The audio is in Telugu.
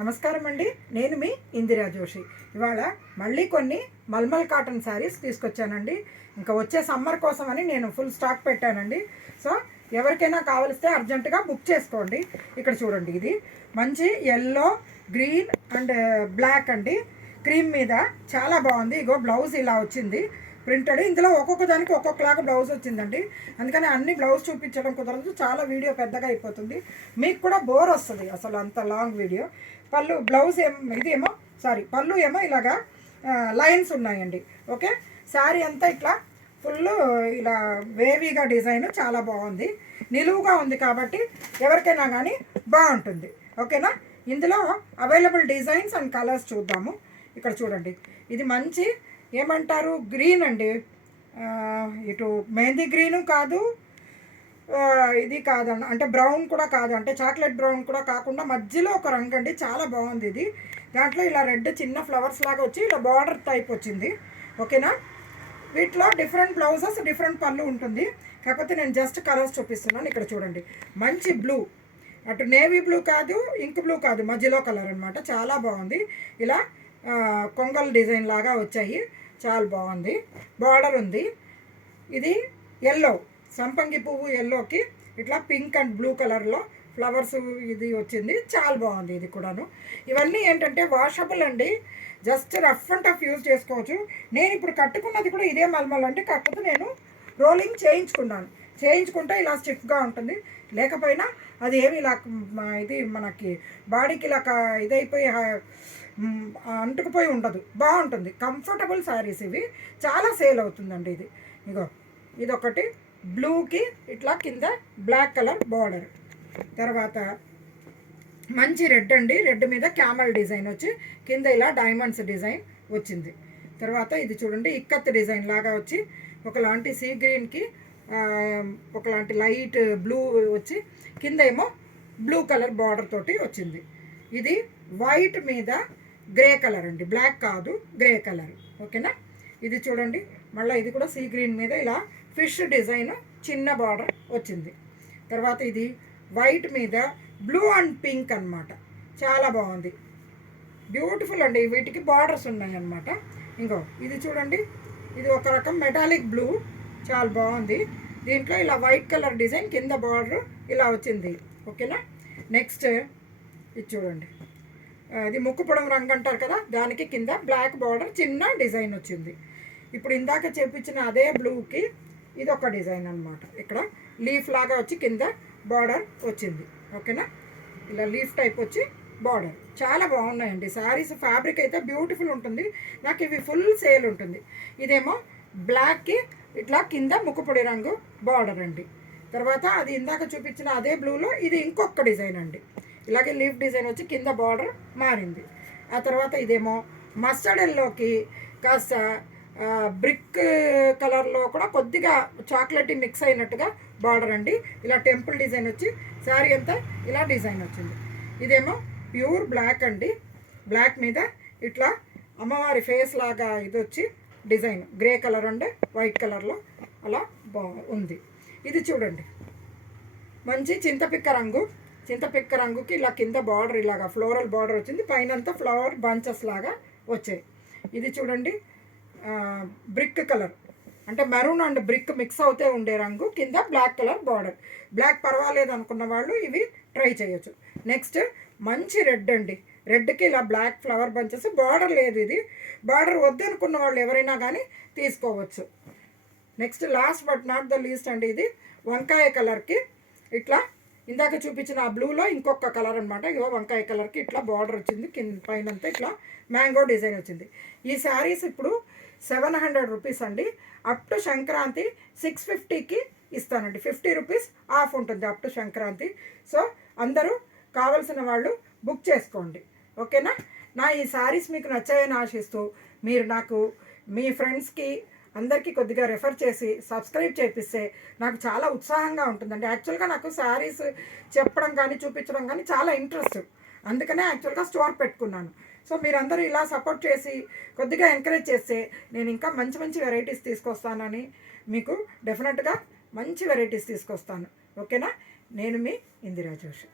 నమస్కారం అండి. నేను మీ ఇందిరా జోషి. ఇవాళ మళ్ళీ కొన్ని మల్మల్ కాటన్ శారీస్ తీసుకొచ్చానండి. ఇంకా వచ్చే సమ్మర్ కోసమని నేను ఫుల్ స్టాక్ పెట్టానండి. సో ఎవరికైనా కావలిస్తే అర్జెంటుగా బుక్ చేసుకోండి. ఇక్కడ చూడండి, ఇది మంచి ఎల్లో, గ్రీన్ అండ్ బ్లాక్ అండి. క్రీమ్ మీద చాలా బాగుంది. ఇగో బ్లౌజ్ ఇలా వచ్చింది ప్రింటెడ్. ఇందులో ఒక్కొక్క దానికి ఒక్కొక్కలాగా బ్లౌజ్ వచ్చిందండి. అందుకని అన్ని బ్లౌజ్ చూపించడం కుదరదు, చాలా వీడియో పెద్దగా అయిపోతుంది, మీకు కూడా బోర్ వస్తుంది అసలు అంత లాంగ్ వీడియో. పళ్ళు బ్లౌజ్ ఇదేమో పళ్ళు ఏమో ఇలాగా లైన్స్ ఉన్నాయండి. ఓకే, శారీ అంతా ఇట్లా ఫుల్ ఇలా వేవీగా డిజైన్ చాలా బాగుంది, నిలువుగా ఉంది కాబట్టి ఎవరికైనా కానీ బాగుంటుంది. ఓకేనా, ఇందులో అవైలబుల్ డిజైన్స్ అండ్ కలర్స్ చూద్దాము. ఇక్కడ చూడండి, ఇది మంచి ఏమంటారు గ్రీన్ అండి. ఇటు మెహందీ గ్రీను కాదు, ఇది కాదన్న అంటే బ్రౌన్ కూడా కాదు, అంటే చాక్లెట్ బ్రౌన్ కూడా కాకుండా మధ్యలో ఒక రంగు అండి. చాలా బాగుంది ఇది. దాంట్లో ఇలా రెడ్ చిన్న ఫ్లవర్స్ లాగా వచ్చి ఇలా బార్డర్ టైప్ వచ్చింది. ఓకేనా, వీటిలో డిఫరెంట్ బ్లౌజెస్ డిఫరెంట్ పళ్ళు ఉంటుంది. కాకపోతే నేను జస్ట్ కలర్స్ చూపిస్తున్నాను. ఇక్కడ చూడండి, మంచి బ్లూ, అటు నేవీ బ్లూ కాదు, ఇంక్ బ్లూ కాదు, మధ్యలో కలర్ అనమాట. చాలా బాగుంది. ఇలా కొంగల్ డిజైన్ లాగా వచ్చాయి, చాలా బాగుంది. బార్డర్ ఉంది. ఇది ఎల్లో, సంపంగి పువ్వు ఎల్లోకి ఇట్లా పింక్ అండ్ బ్లూ కలర్లో ఫ్లవర్స్ ఇది వచ్చింది, చాలా బాగుంది ఇది కూడాను. ఇవన్నీ ఏంటంటే వాషబుల్ అండి, just rough and tough use చేసుకోవచ్చు. నేను ఇప్పుడు కట్టుకున్నది కూడా ఇదే మల్మల్ అంటే, కాకపోతే నేను రోలింగ్ చేయించుకుంటే ఇలా స్టిఫ్గా ఉంటుంది. లేకపోయినా అది ఏమి ఇలా ఇది మనకి బాడీకి ఇలా ఇదైపోయి అంటుకుపోయి ఉండదు, బాగుంటుంది. కంఫర్టబుల్ శారీస్ ఇవి, చాలా సేల్ అవుతుందండి ఇది. ఇగో ఇదొకటి బ్లూకి ఇట్లా కింద బ్లాక్ కలర్ బార్డర్. తర్వాత మంచి రెడ్ అండి, రెడ్ మీద క్యామల్ డిజైన్ వచ్చి కింద ఇలా డైమండ్స్ డిజైన్ వచ్చింది. తర్వాత ఇది చూడండి, ఇక్కత్ డిజైన్ లాగా వచ్చి ఒకలాంటి సీ గ్రీన్కి ఒకలాంటి లైట్ బ్లూ వచ్చి కింద ఏమో బ్లూ కలర్ బార్డర్ తోటి వచ్చింది. ఇది వైట్ మీద గ్రే కలర్ అండి, బ్లాక్ కాదు, గ్రే కలర్. ఓకేనా, ఇది చూడండి మళ్ళీ ఇది కూడా సీ గ్రీన్ మీద ఇలా ఫిష్ డిజైన్ చిన్న బార్డర్ వచ్చింది. తర్వాత ఇది వైట్ మీద బ్లూ అండ్ పింక్ అనమాట, చాలా బాగుంది, బ్యూటిఫుల్ అండి. వీటికి బార్డర్స్ ఉన్నాయి అన్నమాట. ఇంకో ఇది చూడండి, ఇది ఒక రకం మెటాలిక్ బ్లూ, చాలా బాగుంది. దీంట్లో ఇలా వైట్ కలర్ డిజైన్ కింద బార్డర్ ఇలా వచ్చింది. ఓకేనా, నెక్స్ట్ ఇది చూడండి, ఇది ముక్కుపొడం రంగు అంటారు కదా, దానికి కింద బ్లాక్ బార్డర్ చిన్న డిజైన్ వచ్చింది. ఇప్పుడు ఇందాక చేపించిన అదే బ్లూకి ఇది ఒక డిజైన్ అనమాట. ఇక్కడ లీఫ్ లాగా వచ్చి కింద బార్డర్ వచ్చింది. ఓకేనా, ఇలా లీఫ్ టైప్ వచ్చి బార్డర్, చాలా బాగున్నాయండి శారీస్. ఫ్యాబ్రిక్ అయితే బ్యూటిఫుల్ ఉంటుంది. నాకు ఇవి ఫుల్ సేల్ ఉంటుంది. ఇదేమో బ్లాక్కి ఇట్లా కింద ముక్కుపొడి రంగు బార్డర్ అండి. తర్వాత అది ఇందాక చూపించిన అదే బ్లూలో ఇది ఇంకొక డిజైన్ అండి. ఇలాగే లీఫ్ డిజైన్ వచ్చి కింద బార్డర్ మారింది. ఆ తర్వాత ఇదేమో మస్టర్డ్ ఎల్లోకి కాస్త బ్రిక్ కలర్లో కూడా కొద్దిగా చాక్లెట్ మిక్స్ అయినట్టుగా బార్డర్ అండి. ఇలా టెంపుల్ డిజైన్ వచ్చి శారీ అంతా ఇలా డిజైన్ వచ్చింది. ఇదేమో ప్యూర్ బ్లాక్ అండి, బ్లాక్ మీద ఇట్లా అమ్మవారి ఫేస్ లాగా ఇది వచ్చి design grey colour and white కలర్లో అలా ఉంది. ఇది చూడండి, మంచి చింతపిక్క రంగుకి ఇలా కింద బార్డర్ ఇలాగా ఫ్లోరల్ బార్డర్ వచ్చింది, పైనంతా ఫ్లవర్ బంచెస్ లాగా వచ్చాయి. ఇది చూడండి, బ్రిక్ కలర్ అంటే మెరూన్ అండ్ బ్రిక్ మిక్స్ అవుతే ఉండే రంగు, కింద బ్లాక్ కలర్ బార్డర్. బ్లాక్ పర్వాలేదు అనుకున్న వాళ్ళు ఇవి ట్రై చేయొచ్చు. నెక్స్ట్ మంచి రెడ్ అండి, రెడ్కి ఇలా బ్లాక్ ఫ్లవర్ బంచెస్, బార్డర్ లేదు, ఇది బార్డర్ వద్దు అనుకున్న వాళ్ళు ఎవరైనా కానీ తీసుకోవచ్చు. Next last but not the least అండి, ఇది వంకాయ కలర్కి ఇట్లా ఇందాక చూపించిన ఆ బ్లూలో ఇంకొక కలర్ అనమాట. ఇవో వంకాయ కలర్కి ఇట్లా బార్డర్ వచ్చింది, కింద పైనంతా ఇట్లా మ్యాంగో డిజైన్ వచ్చింది. ఈ శారీస్ ఇప్పుడు 700 రూపీస్ అండి. అప్ టు సంక్రాంతి 650కి ఇస్తానండి. 50 రూపీస్ ఆఫ్ ఉంటుంది అప్ టు సంక్రాంతి. సో అందరూ కావలసిన వాళ్ళు బుక్ చేసుకోండి. ఓకేనా, నా ఈ శారీస్ మీకు నచ్చాయని ఆశిస్తూ మీరు నాకు మీ ఫ్రెండ్స్కి అందరికీ కొద్దిగా రెఫర్ చేసి సబ్స్క్రైబ్ చేపిస్తే నాకు చాలా ఉత్సాహంగా ఉంటుందండి. యాక్చువల్గా నాకు శారీస్ చెప్పడం కానీ చూపించడం కానీ చాలా ఇంట్రెస్ట్, అందుకనే యాక్చువల్గా స్టోర్ పెట్టుకున్నాను. సో మీరందరూ ఇలా సపోర్ట్ చేసి కొద్దిగా ఎంకరేజ్ చేస్తే నేను ఇంకా మంచి మంచి వెరైటీస్ తీసుకొస్తానని, మీకు డెఫినెట్గా మంచి వెరైటీస్ తీసుకొస్తాను. ఓకేనా, నేను మీ ఇందిరా జోషి.